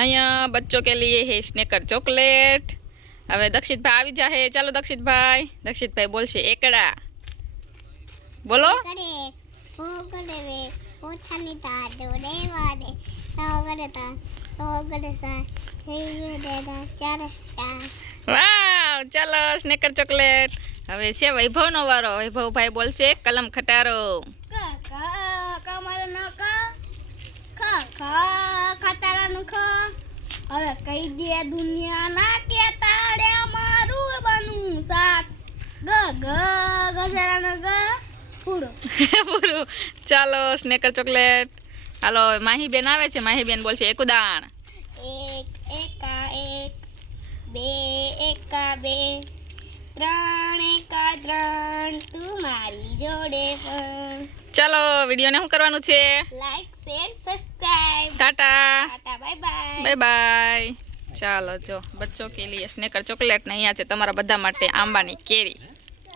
અહીંયા बच्चों के लिए है स्नेकर चॉकलेट। હવે દક્ષિતભાઈ આવી જાહે। ચાલો દક્ષિતભાઈ, દક્ષિતભાઈ બોલશે એકડા। બોલો વાવ, ચાલો સ્નેકર ચોકલેટ। હવે છે વૈભવનો વારો। વૈભવભાઈ બોલશે કલમ ખટારો। હવે કઈ દે દુનિયાના કે તાળે મારું બનું સાત ગ ગ ગજરાનો ગ પૂરો પૂરું। ચાલો સ્નેકર ચોકલેટ। હાલો માહીબેન આવે છે। માહીબેન બોલશે એકુદાણ। એક એકા એક, બે એકા બે, ત્રણ એકા ત્રણ, તું મારી જોડે પણ। ચાલો વિડીયોને શું કરવાનું છે? Like share subscribe. Tata Tata bye bye bye bye. ચાલો જો બચ્ચો કે લીએ સ્નેકર ચોકલેટ ને અહીંયા છે તમારા બધા માટે આંબાની કેરી।